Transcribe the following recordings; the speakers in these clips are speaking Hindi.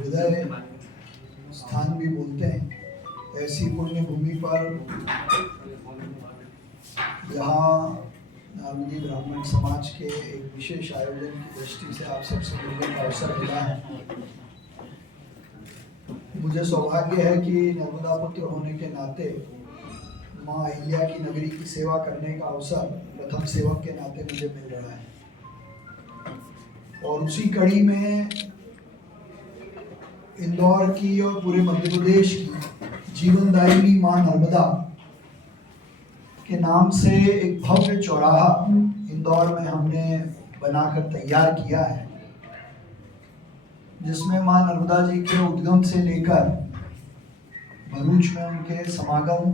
हृदय स्थान भी बोलते हैं, ऐसी पुण्य भूमि पर यहाँ नारदी ब्राह्मण समाज के एक विशेष आयोजन की दृष्टि से आप सबसे मिलने का अवसर मिला है। मुझे सौभाग्य है कि नर्मदा पुत्र होने के नाते माँ अहिल्या की नगरी की सेवा करने का अवसर प्रथम सेवक के नाते मुझे मिल रहा है, और उसी कड़ी में इंदौर की और पूरे मध्य प्रदेश की जीवनदायिनी माँ नर्मदा के नाम से एक भव्य चौराहा इंदौर में हमने बनाकर तैयार किया है, जिसमें माँ नर्मदा जी के उद्गम से लेकर भरूच में उनके समागम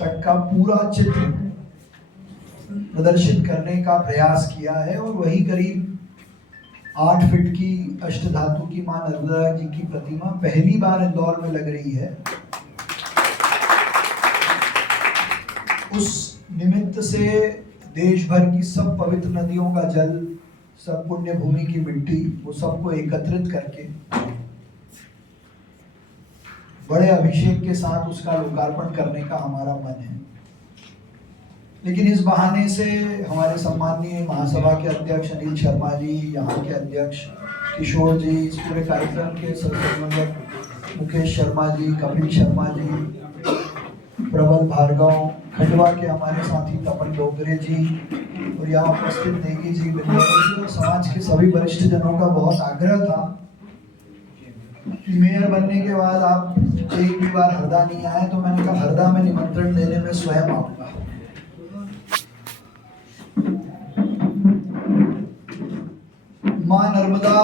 तक का पूरा चित्र प्रदर्शित करने का प्रयास किया है। और वही करीब 8 फीट की अष्टधातु की माँ नर्मदा जी की प्रतिमा पहली बार इंदौर में लग रही है। उस निमित्त से देश भर की सब पवित्र नदियों का जल, सब पुण्य भूमि की मिट्टी, वो सबको एकत्रित करके बड़े अभिषेक के साथ उसका लोकार्पण करने का हमारा मन है। लेकिन इस बहाने से हमारे सम्माननीय महासभा के अध्यक्ष अनिल शर्मा जी, यहाँ के अध्यक्ष किशोर जी, इस पूरे कार्यक्रम के संयोजक मुकेश शर्मा जी, कपिल शर्मा जी, प्रबल भार्गव, खंडवा के हमारे साथी तपन डोगरे जी और यहाँ उपस्थित नेगी जी, और समाज के सभी वरिष्ठ जनों का बहुत आग्रह था कि मेयर बनने के बाद आप एक भी बार हरदा नहीं आए, तो मैंने कहा हरदा में निमंत्रण देने में स्वयं आऊंगा। माँ नर्मदा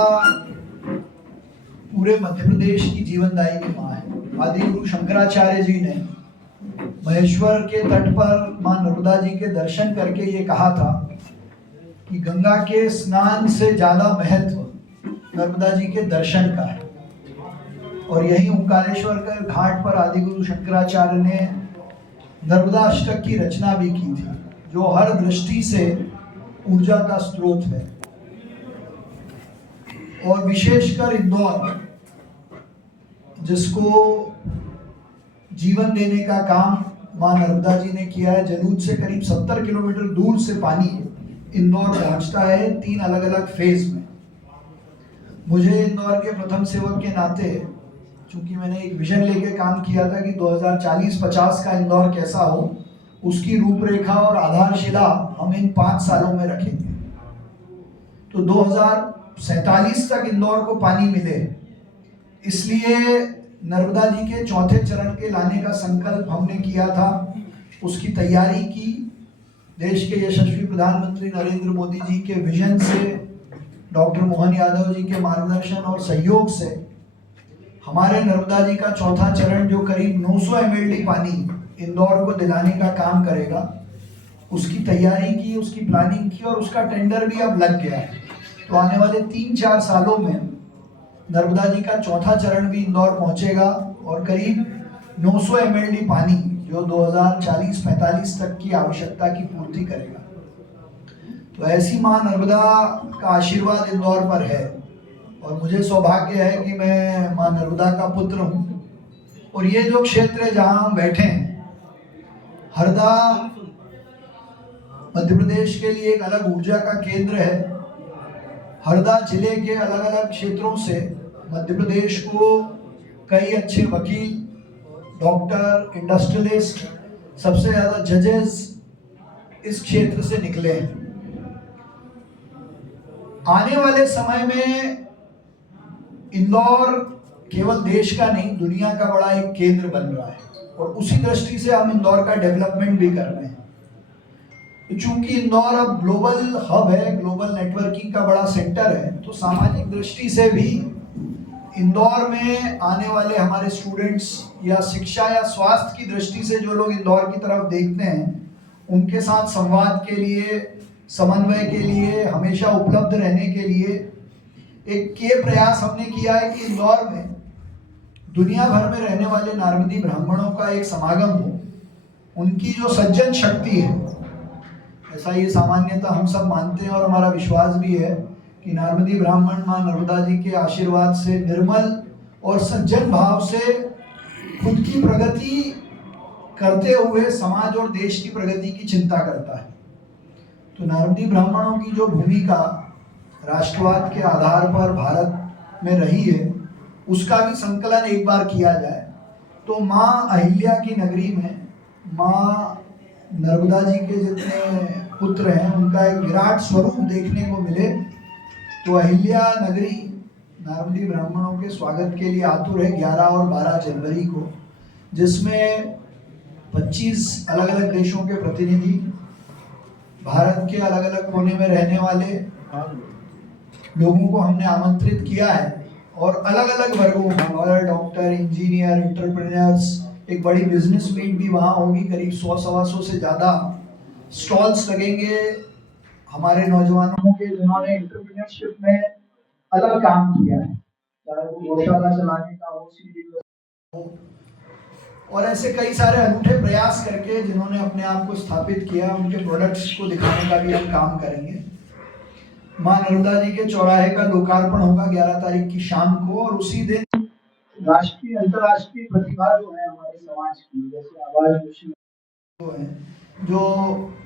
पूरे मध्य प्रदेश की जीवनदायिनी माँ है। आदि गुरु शंकराचार्य जी ने महेश्वर के तट पर माँ नर्मदा जी के दर्शन करके ये कहा था कि गंगा के स्नान से ज्यादा महत्व नर्मदा जी के दर्शन का है। और यही ओंकारेश्वर के घाट पर आदि गुरु शंकराचार्य ने नर्मदा अष्टक की रचना भी की थी, जो हर दृष्टि से ऊर्जा का स्रोत है। और विशेषकर इंदौर, जिसको जीवन देने का काम माँ नर्मदा जी ने किया है। जलूद से करीब 70 किलोमीटर दूर से पानी इंदौर पहुंचता है 3 अलग अलग फेज में। मुझे इंदौर के प्रथम सेवक के नाते, चूंकि मैंने एक विजन लेके काम किया था कि 2040-50 का इंदौर कैसा हो, उसकी रूपरेखा और आधारशिला हम इन 5 सालों में रखेंगे। तो 2047 तक इंदौर को पानी मिले, इसलिए नर्मदा जी के चौथे चरण के लाने का संकल्प हमने किया था। उसकी तैयारी की देश के यशस्वी प्रधानमंत्री नरेंद्र मोदी जी के विजन से, डॉक्टर मोहन यादव जी के मार्गदर्शन और सहयोग से हमारे नर्मदा जी का चौथा चरण, जो करीब 900 mld पानी इंदौर को दिलाने का काम करेगा, उसकी तैयारी की, उसकी प्लानिंग की और उसका टेंडर भी अब लग गया है। तो आने वाले 3-4 सालों में नर्मदा जी का चौथा चरण भी इंदौर पहुंचेगा और करीब 900 mld पानी, जो 2040-45 तक की आवश्यकता की पूर्ति करेगा। तो ऐसी माँ नर्मदा का आशीर्वाद इंदौर पर है, और मुझे सौभाग्य है कि मैं माँ नर्मदा का पुत्र हूँ। और ये जो क्षेत्र है जहाँ हम बैठे हैं, हरदा मध्य प्रदेश के लिए एक अलग ऊर्जा का केंद्र है। हरदा जिले के अलग अलग क्षेत्रों से मध्य प्रदेश को कई अच्छे वकील, डॉक्टर, इंडस्ट्रियलिस्ट, सबसे ज्यादा जजेस इस क्षेत्र से निकले हैं। आने वाले समय में इंदौर केवल देश का नहीं, दुनिया का बड़ा एक केंद्र बन रहा है, और उसी दृष्टि से हम इंदौर का डेवलपमेंट भी कर रहे हैं। चूंकि इंदौर अब ग्लोबल हब है, ग्लोबल नेटवर्किंग का बड़ा सेंटर है, तो सामाजिक दृष्टि से भी इंदौर में आने वाले हमारे स्टूडेंट्स या शिक्षा या स्वास्थ्य की दृष्टि से जो लोग इंदौर की तरफ देखते हैं, उनके साथ संवाद के लिए, समन्वय के लिए, हमेशा उपलब्ध रहने के लिए एक ये प्रयास हमने किया है कि इंदौर में दुनिया भर में रहने वाले नारदी ब्राह्मणों का एक समागम हो। उनकी जो सज्जन शक्ति है, ऐसा ये सामान्यतः हम सब मानते हैं और हमारा विश्वास भी है कि नारदी ब्राह्मण माँ नर्मदा जी के आशीर्वाद से निर्मल और सज्जन भाव से खुद की प्रगति करते हुए समाज और देश की प्रगति की चिंता करता है। तो नारदी ब्राह्मणों की जो भूमिका राष्ट्रवाद के आधार पर भारत में रही है, उसका भी संकलन एक बार किया जाए तो माँ अहिल्या की नगरी में माँ नर्मदा जी के जितने पुत्र हैं उनका एक विराट स्वरूप देखने को मिले। तो अहिल्या नगरी नारदी ब्राह्मणों के स्वागत के लिए आतुर है 11 और 12 जनवरी को, जिसमें 25 अलग अलग देशों के प्रतिनिधि, भारत के अलग अलग कोने में रहने वाले लोगों को हमने आमंत्रित किया है और अलग अलग वर्गों में लॉयर, डॉक्टर, इंजीनियर, एंटरप्रेन्योर्स, एक बड़ी बिजनेस मीट भी वहाँ होगी। करीब 100-125 से ज़्यादा स्टॉल्स लगेंगे हमारे नौजवानों के जिन्होंने एंटरप्रेन्योरशिप में अलग काम किया है, चाहे वो गौशाला चलाने का हो, सीडी और ऐसे कई सारे अनूठे प्रयास करके जिन्होंने अपने आप को स्थापित किया, उनके प्रोडक्ट्स को दिखाने का भी हम काम करेंगे। माँ नर्मदा जी के चौराहे का लोकार्पण होगा 11 तारीख की शाम को और उसी दिन राष्ट्रीय अंतर्राष्ट्रीय प्रतिभा जो है हमारे समाज की, जैसे आवाज जोशी जो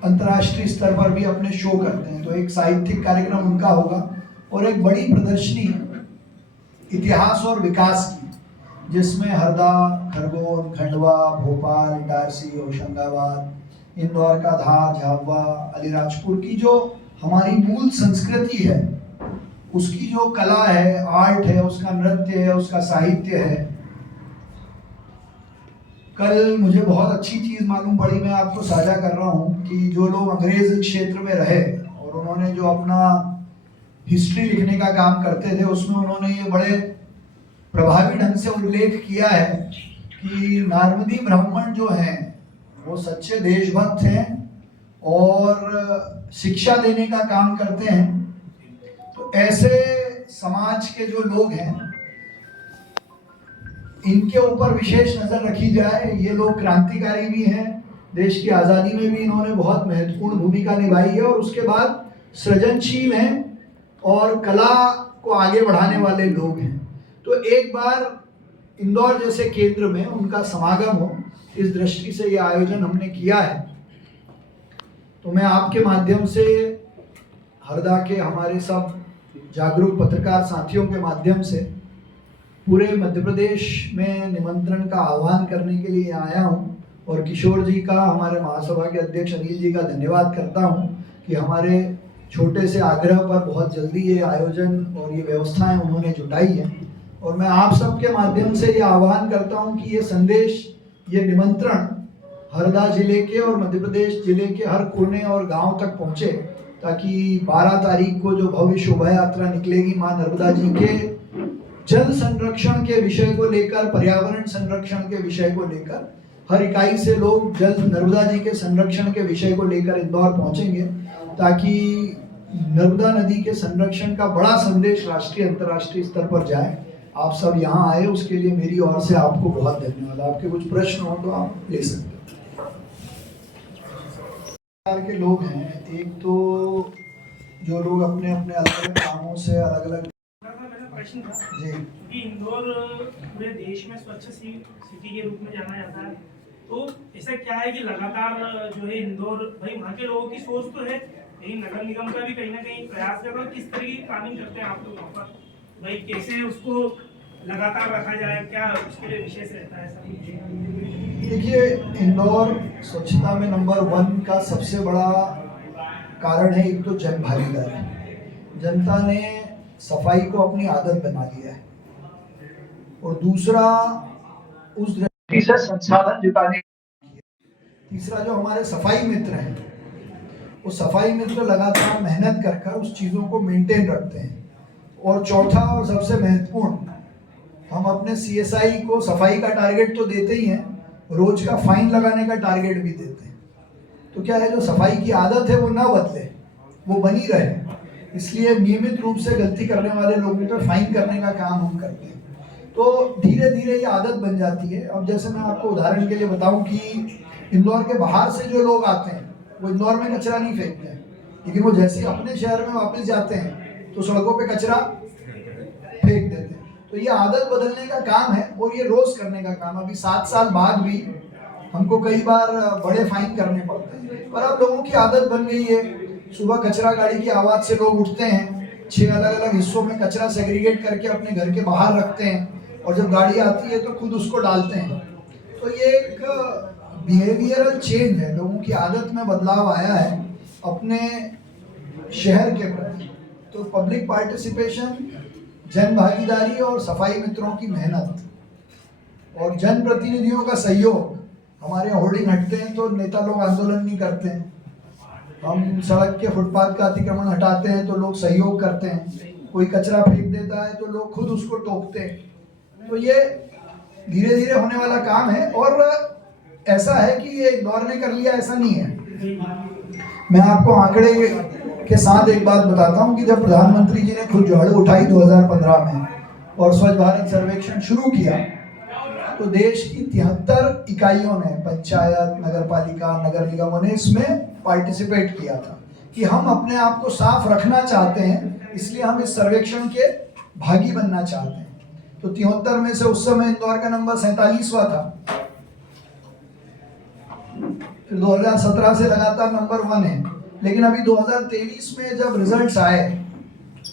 अंतर्राष्ट्रीय स्तर पर भी अपने शो करते हैं, तो एक साहित्यिक कार्यक्रम उनका होगा और एक बड़ी प्रदर्शनी इतिहास और विकास की, जिसमें हरदा, खरगोन, खंडवा, भोपाल, इटारसी, होशंगाबाद, इंदौर का धार, झाबुआ, अलीराजपुर की जो हमारी मूल संस्कृति है, उसकी जो कला है, आर्ट है, उसका नृत्य है, उसका साहित्य है। कल मुझे बहुत अच्छी चीज़ मालूम पड़ी, मैं आपको साझा कर रहा हूँ कि जो लोग अंग्रेज क्षेत्र में रहे और उन्होंने जो अपना हिस्ट्री लिखने का काम करते थे, उसमें उन्होंने ये बड़े प्रभावी ढंग से उल्लेख किया है कि नारदी ब्राह्मण जो हैं वो सच्चे देशभक्त हैं और शिक्षा देने का काम करते हैं। तो ऐसे समाज के जो लोग हैं इनके ऊपर विशेष नजर रखी जाए। ये लोग क्रांतिकारी भी हैं, देश की आज़ादी में भी इन्होंने बहुत महत्वपूर्ण भूमिका निभाई है और उसके बाद सृजनशील हैं और कला को आगे बढ़ाने वाले लोग हैं। तो एक बार इंदौर जैसे केंद्र में उनका समागम हो, इस दृष्टि से ये आयोजन हमने किया है। तो मैं आपके माध्यम से हरदा के हमारे सब जागरूक पत्रकार साथियों के माध्यम से पूरे मध्य प्रदेश में निमंत्रण का आह्वान करने के लिए आया हूँ और किशोर जी का, हमारे महासभा के अध्यक्ष अनिल जी का धन्यवाद करता हूँ कि हमारे छोटे से आग्रह पर बहुत जल्दी ये आयोजन और ये व्यवस्थाएं उन्होंने जुटाई है। और मैं आप सबके माध्यम से ये आह्वान करता हूँ कि ये संदेश, ये निमंत्रण हरदा जिले के और मध्य प्रदेश जिले के हर कोने और गांव तक पहुँचे, ताकि 12 तारीख को जो भव्य शोभा यात्रा निकलेगी माँ नर्मदा जी के जल संरक्षण के विषय को लेकर, पर्यावरण संरक्षण के विषय को लेकर, हर इकाई से लोग जल नर्मदा जी के संरक्षण के विषय को लेकर इंदौर पहुंचेंगे, ताकि नर्मदा नदी के संरक्षण का बड़ा संदेश राष्ट्रीय अंतर्राष्ट्रीय स्तर पर जाए। आप सब यहाँ आए, उसके लिए मेरी ओर से आपको बहुत धन्यवाद। आपके कुछ प्रश्न हो तो आप ले सकते हैं। के लोग हैं, एक तो जो लोग अपने अपने अलग अलग कामों से अलग अलग प्रश्न था जी कि इंदौर पूरे देश में स्वच्छ सिटी के रूप में जाना जाता है, तो ऐसा क्या है कि लगातार जो है इंदौर, भाई वहाँ के लोगों की सोच तो है, लेकिन नगर निगम का भी कहीं ना कहीं प्रयास कर रहा है। किस तरह की प्लानिंग करते हैं आप लोग वहाँ पर, भाई कैसे उसको लगातार रखा जाए, क्या उसके लिए विशेष रहता है सब? देखिए, इंदौर स्वच्छता में नंबर 1 का सबसे बड़ा कारण है, एक तो जन भागीदारी। जनता ने सफाई को अपनी आदत बना लिया है और दूसरा उस दृष्टि से संसाधन जुटाने। तीसरा जो हमारे सफाई मित्र हैं, वो सफाई मित्र लगातार मेहनत कर कर उस चीज़ों को मेंटेन रखते हैं। और चौथा और सबसे महत्वपूर्ण, हम अपने CSI को सफाई का टारगेट तो देते ही हैं, रोज का फाइन लगाने का टारगेट भी देते हैं। तो क्या है, जो सफाई की आदत है वो ना बदले, वो बनी रहे, इसलिए नियमित रूप से गलती करने वाले लोगों पर फाइन करने का काम हम करते हैं। तो धीरे धीरे ये आदत बन जाती है। अब जैसे मैं आपको उदाहरण के लिए बताऊं कि इंदौर के बाहर से जो लोग आते हैं वो इंदौर में कचरा नहीं फेंकते हैं, लेकिन वो जैसे ही अपने शहर में वापस जाते हैं तो सड़कों पे कचरा फेंक देते हैं। तो ये आदत बदलने का काम है और ये रोज करने का काम। अभी 7 साल बाद भी हमको कई बार बड़े फाइन करने पड़ते हैं, पर अब लोगों की आदत बन गई है। सुबह कचरा गाड़ी की आवाज से लोग उठते हैं, 6 अलग अलग हिस्सों में कचरा सेग्रीगेट करके अपने घर के बाहर रखते हैं और जब गाड़ी आती है तो खुद उसको डालते हैं। तो ये एक बिहेवियरल चेंज है, लोगों की आदत में बदलाव आया है अपने शहर के प्रति। तो पब्लिक पार्टिसिपेशन, जन भागीदारी और सफाई मित्रों की मेहनत और जन प्रतिनिधियों का सहयोग। हमारे होर्डिंग हटते हैं तो नेता लोग आंदोलन नहीं करते हैं, हम सड़क के फुटपाथ का अतिक्रमण हटाते हैं तो लोग सहयोग करते हैं, कोई कचरा फेंक देता है तो लोग खुद उसको टोकते हैं। तो ये धीरे धीरे होने वाला काम है और ऐसा है कि ये इंदौर ने कर लिया ऐसा नहीं है। मैं आपको आंकड़े के साथ एक बात बताता हूँ कि जब प्रधानमंत्री जी ने खुद झाड़ू उठाई 2015 में और स्वच्छ भारत सर्वेक्षण शुरू किया तो देश की 73 इकाइयों ने, पंचायत, नगर पालिका, नगर निगमों ने इसमें पार्टिसिपेट किया था कि हम अपने आप को साफ रखना चाहते हैं, इसलिए हम इस सर्वेक्षण के भागी बनना चाहते हैं। तो 73 में से उस समय इंदौर का नंबर 47वां था, फिर 2017 से लगातार नंबर 1 है। लेकिन अभी 2023 में जब रिजल्ट्स आए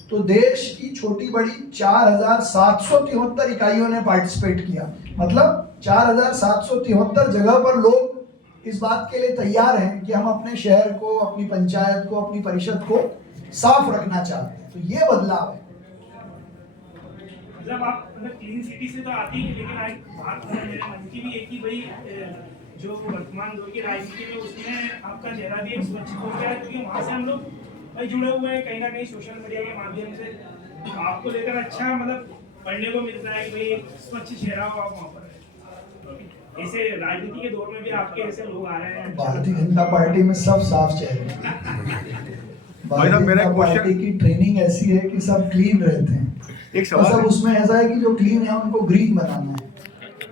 तो देश की छोटी बड़ी 4773 इकाइयों ने पार्टिसिपेट किया। मतलब 4773 जगह पर लोग इस बात के लिए तैयार हैं कि हम अपने शहर को, अपनी पंचायत को, अपनी परिषद को साफ रखना चाहते हैं। तो ये बदलाव है। जब आप क्लीन सिटी से तो आती है, लेकिन आज बात मेरे मन की भी है कि भाई जो वर्तमान दौर की राजनीति में उसमें आपका चेहरा भी एक सुरक्षित हो गया है, क्योंकि वहाँ से हम लोग भाई जुड़े हुए हैं कहीं ना कहीं सोशल मीडिया के माध्यम से। आपको लेकर अच्छा मतलब पढ़ने को मिलता है कि भाई एक स्वच्छ चेहरा हो आप वहाँ पर। ऐसे राजनीति के दौर में भी आपके ऐसे लोग आ रहे हैं। भारतीय जनता पार्टी में सब साफ चेहरे हैं। भारतीय जनता पार्टी की ट्रेनिंग ऐसी है कि सब क्लीन रहते हैं। एक सवाल सब उसमें ऐसा है कि जो क्लीन है उनको ग्रीन बनाना है।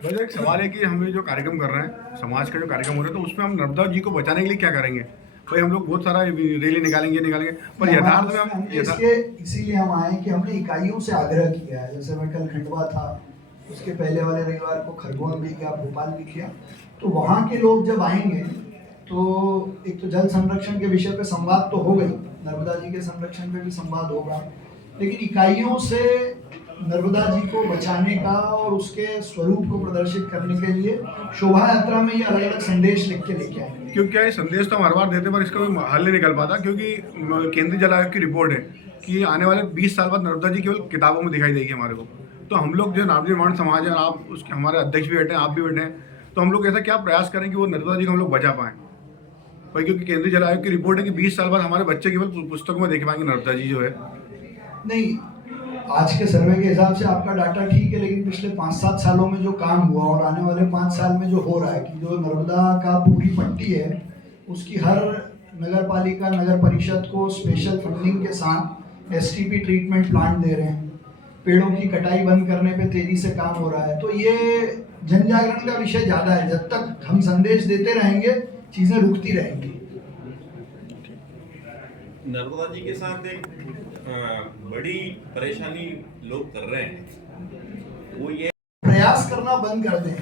मुझे एक सवाल है कि हम जो कार्यक्रम कर रहे हैं, समाज का जो कार्यक्रम हो रहा है, तो उसमें हम नर्मदा जी को बचाने के लिए क्या करेंगे? भाई हम लोग बहुत सारा रैली निकालेंगे, पर यथार्थ में हम इसीलिए हम आए कि हमने इकाइयों से आग्रह किया है। जैसे मैं कल खंडवा था, उसके पहले वाले रविवार को खरगोन भी किया, भोपाल भी किया। तो वहाँ के लोग जब आएंगे तो एक तो जल संरक्षण के विषय पे संवाद तो हो गई, नर्मदा जी के संरक्षण पे भी संवाद होगा, लेकिन इकाइयों से नर्मदा जी को बचाने का और उसके स्वरूप को प्रदर्शित करने के लिए शोभा यात्रा में ये अलग अलग संदेश लिख के लेके आएंगे। क्योंकि ये संदेश तो हम हर बार देते, पर इसका कोई हल नहीं निकल पाता, क्योंकि केंद्रीय जल आयोग की रिपोर्ट है कि आने वाले 20 साल बाद नर्मदा जी केवल किताबों में दिखाई देगी हमारे को। तो हम लोग जो नागरिक निर्माण समाज है, आप उसके हमारे अध्यक्ष भी बैठे हैं, आप भी बैठे हैं, तो हम लोग ऐसा क्या प्रयास करें कि वो नर्मदा जी को हम लोग बचा पाएँ भाई? क्योंकि केंद्रीय जल आयोग की रिपोर्ट है कि 20 साल बाद हमारे बच्चे केवल पुस्तकों में देख पाएंगे नर्मदा जी जो है। नहीं, आज के सर्वे के हिसाब से आपका डाटा ठीक है, लेकिन पिछले 5-7 सालों में जो काम हुआ और आने वाले 5 साल में जो हो रहा है कि जो नर्मदा का पूरी पट्टी है उसकी हर नगर पालिका, नगर परिषद को स्पेशल फंडिंग के साथ STP ट्रीटमेंट प्लांट दे रहे हैं, पेड़ों की कटाई बंद करने पे तेजी से काम हो रहा है। तो ये जन जागरण का विषय ज़्यादा है। जब तक हम संदेश देते रहेंगे चीज़ें रुकती रहेंगी। नर्मदा जी के साथ एक बड़ी परेशानी लोग कर रहे हैं, वो ये प्रयास करना बंद कर दें,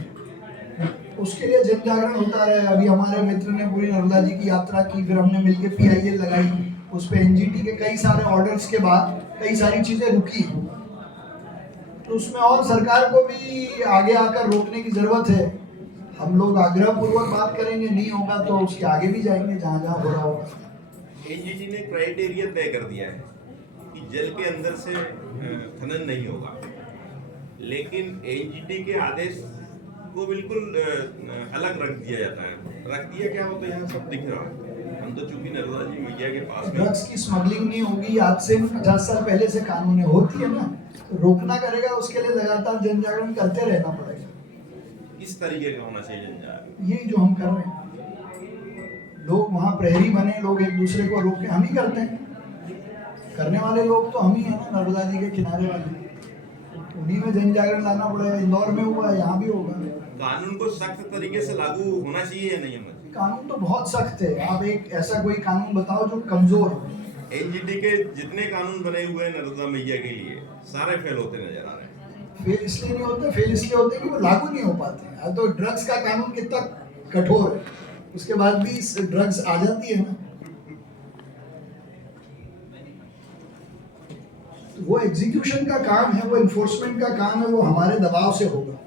उसके लिए जन जागरण होता रहे। अभी हमारे मित्र ने पूरी नर्मदा जी की यात्रा की, फिर हमने मिलकर PIL लगाई, उस पे NGT के कई सारे ऑर्डर्स के बाद कई सारी चीजें रुकी, तो उसमें और सरकार को भी आगे आकर रोकने की जरूरत है। हम लोग आग्रह पूर्वक बात करेंगे, नहीं होगा तो उसके आगे भी जाएंगे जहाँ जहाँ हो रहा होगा। NGT ने क्राइटेरिया तय कर दिया है कि जल के अंदर से खनन नहीं होगा, लेकिन NGT के आदेश को बिल्कुल अलग रख दिया जाता है। रख दिया क्या हो तो यहाँ सब दिख रहा है। हम तो चूंकि नर्मदा जी मैया के पास में ड्रग्स की स्मगलिंग नहीं होगी, आज से 50 साल पहले से कानून होती है ना, तो रोकना करेगा, उसके लिए लगातार जन जागरण करते रहना पड़ेगा। किस तरीके का होना चाहिए जन जागरण? यही जो हम कर रहे हैं, लोग वहाँ प्रहरी बने, लोग एक दूसरे को रोके, हम ही करते हैं। करने वाले लोग तो हम ही हैं ना, नर्मदा जी के किनारे वाले, उन्हीं में जन जागरण लाना पड़ेगा। इंदौर में हुआ, यहाँ भी होगा। कानून को सख्त तरीके से लागू होना चाहिए या नहीं? कानून तो बहुत सख्त है, आप एक ऐसा कोई कानून बताओ जो कमजोर हो। NGT के जितने कानून बने हुए हैं नर्मदा मैया के लिए, सारे फेल होते नजर आ रहे हैं। फेल इसलिए नहीं होते, फेल इसलिए होते कि वो लागू नहीं हो पाते हैं। अब तो ड्रग्स का कानून कितना कठोर है, उसके बाद भी ड्रग्स आ जाती है ना। तो वो एग्जीक्यूशन का काम है, वो इन्फोर्समेंट का काम है, वो हमारे दबाव से होगा।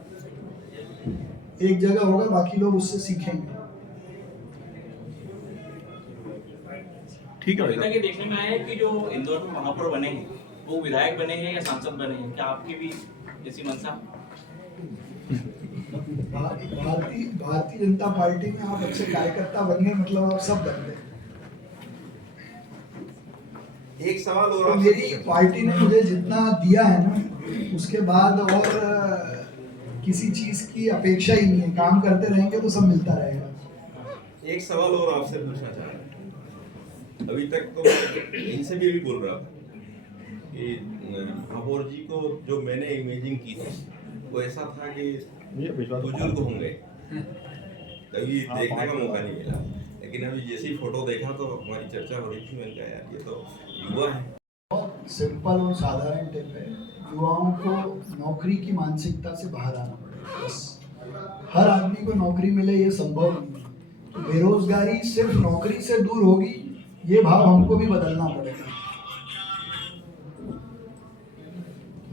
एक जगह होगा, बाकी लोग उससे सीखेंगे। ठीक है भाई अभी तक ये देखने में आया है कि जो इंदौर में महापौर बने हैं वो विधायक बने हैं या सांसद बने हैं, क्या आपकी भी ऐसी मंशा? भारतीय जनता पार्टी में आप अच्छे कार्यकर्ता बन गए, मतलब आप सब बन गए। एक सवाल और तो आपसे मेरी पार्टी ने मुझे जितना दिया है ना, उसके बाद और किसी चीज की अपेक्षा ही नहीं है। काम करते रहेंगे तो सब मिलता रहेगा। एक सवाल और आपसे पूछना चाह रहा हूं। अभी तक तो मैं इनसे भी बोल रहा था कि महापौर जी को जो मैंने इमेजिंग की थी वो ऐसा था कि बुजुर्ग होंगे, कभी देखने का मौका नहीं मिला। लेकिन अभी जैसी फोटो देखा तो हमारी चर्चा हो रही थी, मैंने कहा यार ये तो युवा है। बहुत सिंपल और साधारण टिप है, युवाओं को नौकरी की मानसिकता से बाहर आना पड़ेगा। बस हर आदमी को नौकरी मिले ये संभव नहीं है। तो बेरोजगारी सिर्फ नौकरी से दूर होगी, ये भाव हमको भी बदलना पड़ेगा।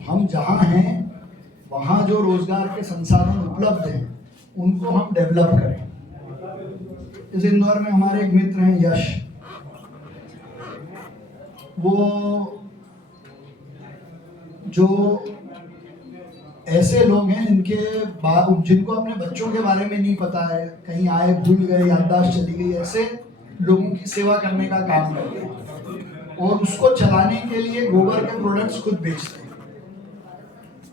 हम जहाँ हैं वहाँ जो रोजगार के संसाधन उपलब्ध हैं उनको हम डेवलप करें। इस इंदौर में हमारे एक मित्र हैं यश, वो जो ऐसे लोग हैं जिनको अपने बच्चों के बारे में नहीं पता है, कहीं आए भूल गए, याददाश्त चली गई, ऐसे लोगों की सेवा करने का काम करते हैं और उसको चलाने के लिए गोबर के प्रोडक्ट्स खुद बेचते हैं।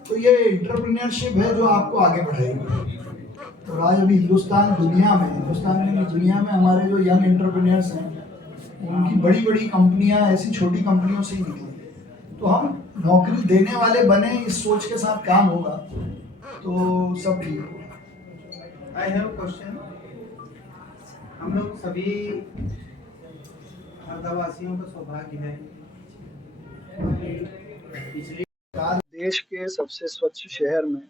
तो ये एंटरप्रेन्योरशिप है जो आपको आगे बढ़ाएगी। और आज अभी हिंदुस्तान में दुनिया में हमारे जो यंग एंटरप्रेन्योर्स हैं उनकी बड़ी बड़ी कंपनियां ऐसी छोटी कंपनियों से ही निकली। तो हम नौकरी देने वाले बने, इस सोच के साथ काम होगा तो सब ठीक होगा। I have question. हम लोग सभी हरदावासियों का सौभाग्य है पिछली देश के सबसे स्वच्छ शहर में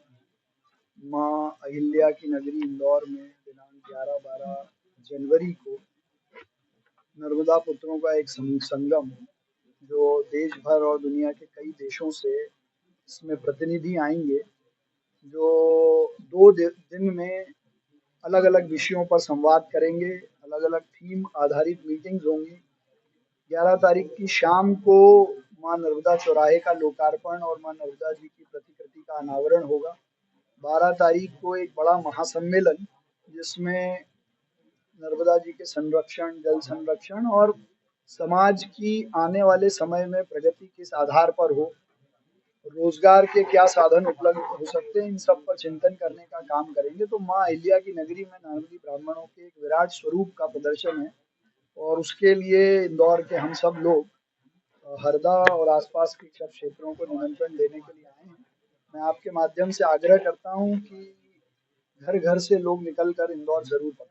माँ अहिल्या की नगरी इंदौर में दिनांक 11-12 जनवरी को नर्मदा पुत्रों का एक संगम, जो देश भर और दुनिया के कई देशों से इसमें प्रतिनिधि आएंगे, जो 2 दिन में अलग अलग विषयों पर संवाद करेंगे, अलग अलग थीम आधारित मीटिंग्स होंगी। 11 तारीख की शाम को माँ नर्मदा चौराहे का लोकार्पण और माँ नर्मदा जी की प्रतिकृति का अनावरण होगा। 12 तारीख को एक बड़ा महासम्मेलन जिसमें नर्मदा जी के संरक्षण, जल संरक्षण और समाज की आने वाले समय में प्रगति किस आधार पर हो, रोजगार के क्या साधन उपलब्ध हो सकते हैं, इन सब पर चिंतन करने का काम करेंगे। तो माँ अहिल्या की नगरी में नारदी ब्राह्मणों के एक विराट स्वरूप का प्रदर्शन है और उसके लिए इंदौर के हम सब लोग हरदा और आसपास के सब क्षेत्रों को निमंत्रण देने के लिए आए हैं। मैं आपके माध्यम से आग्रह करता हूं कि घर घर से लोग निकलकर इंदौर जरूर पधारें।